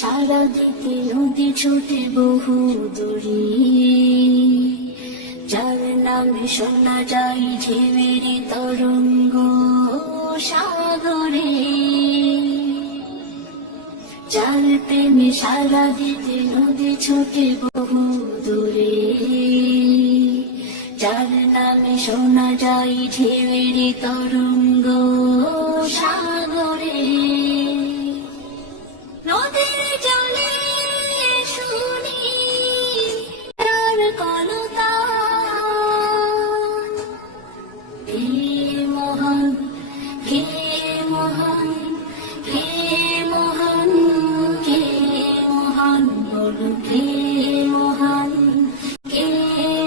সারা দিতে নদী ছোটে বহু দূরে যার নামে শোনা যায় ঢেউয়ের তরঙ্গ সাগরে। যার প্রেমে দিতে নদী ছোটে বহু দূরে। যার নামে শোনা যায় ঢেউয়ের তরঙ্গ সাগরে। নদীর কে মহান কে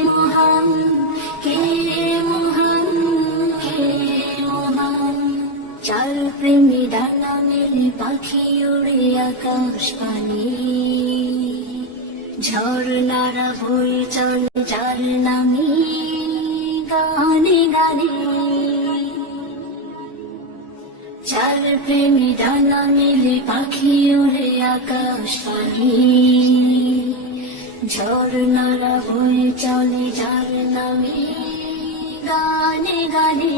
মহান কে মহান পাখি উড়ে আকাশ পানি বই চল যার নামে চার প্রেমী ডানা মেলে পাখি উড়ে আকাশ পানি। ঝর্ণারা বই চলে যার নামে গানে গানে।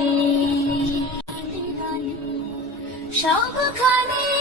সবখানে